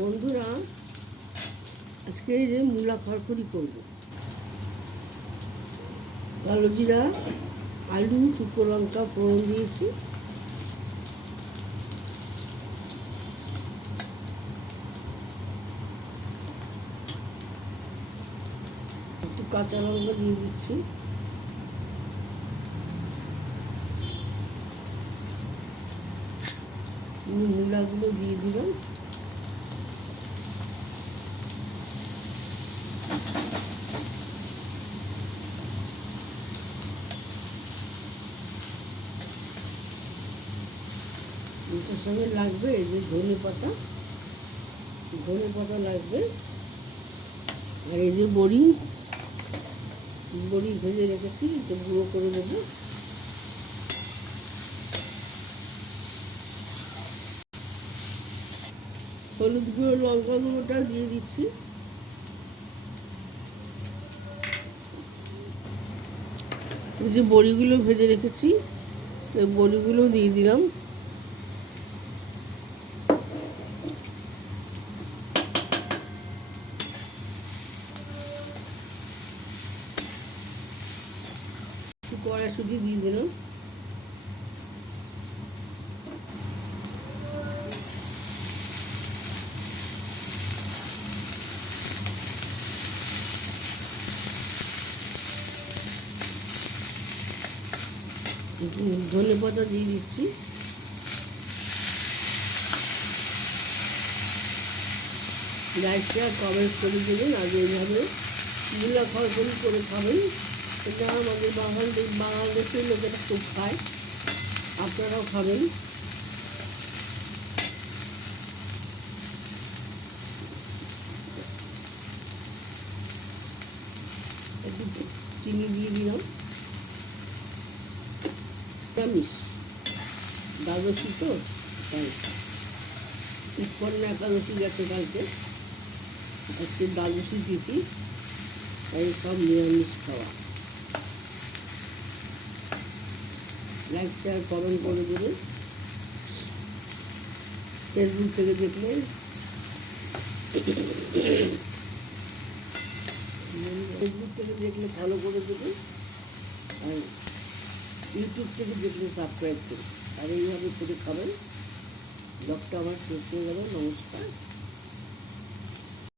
বন্ধুরা, আজকে এই যে মূলা খড়খড়ি করব। কালো জিরা, আলু, শুকনো লঙ্কা ফোড়ন দিয়েছি। একটু কাঁচা লঙ্কা দিয়ে দিচ্ছি। মূলাগুলো দিয়ে দিলাম। এটার সঙ্গে লাগবে এই যে ধনে পাতা লাগবে, আর এই যে বড়ি ভেজে রেখেছি, এটা গুঁড়ো করে দেবো। হলুদ গুঁড়ো, লঙ্কা গুঁড়োটা দিয়ে দিচ্ছি। এই যে বড়িগুলো ভেজে রেখেছি, এই বড়িগুলো দিয়ে দিলাম। কড়াইশুঁটি দিয়ে দিলাম। ধনে পাতা দিয়ে দিচ্ছি। লাইকটা কমেন্ট করে দেবেন, আর এইভাবে মূলা খড়খড়ি করে খাবেন। এটা আমাদের বাংলাদেশের লোকেরা খুব খায়, আপনারাও খাবেন। একটু চিনি দিয়ে দিলাম। নিরামিষ দ্বাদশী তো, তাই একাদশী গেছে কালকে, আজকে দ্বাদশী তিথি, তাই সব নিরামিষ খাওয়া। লাইক শেয়ার কমেন্ট করে দেবেন। ফেসবুক থেকে দেখলে ফলো করে দেবেন, আর ইউটিউব থেকে দেখলে সাবস্ক্রাইব করুন। আর এইভাবে করে খাবেন। ব্লগটা আমার শেষ হয়ে গেল। নমস্কার।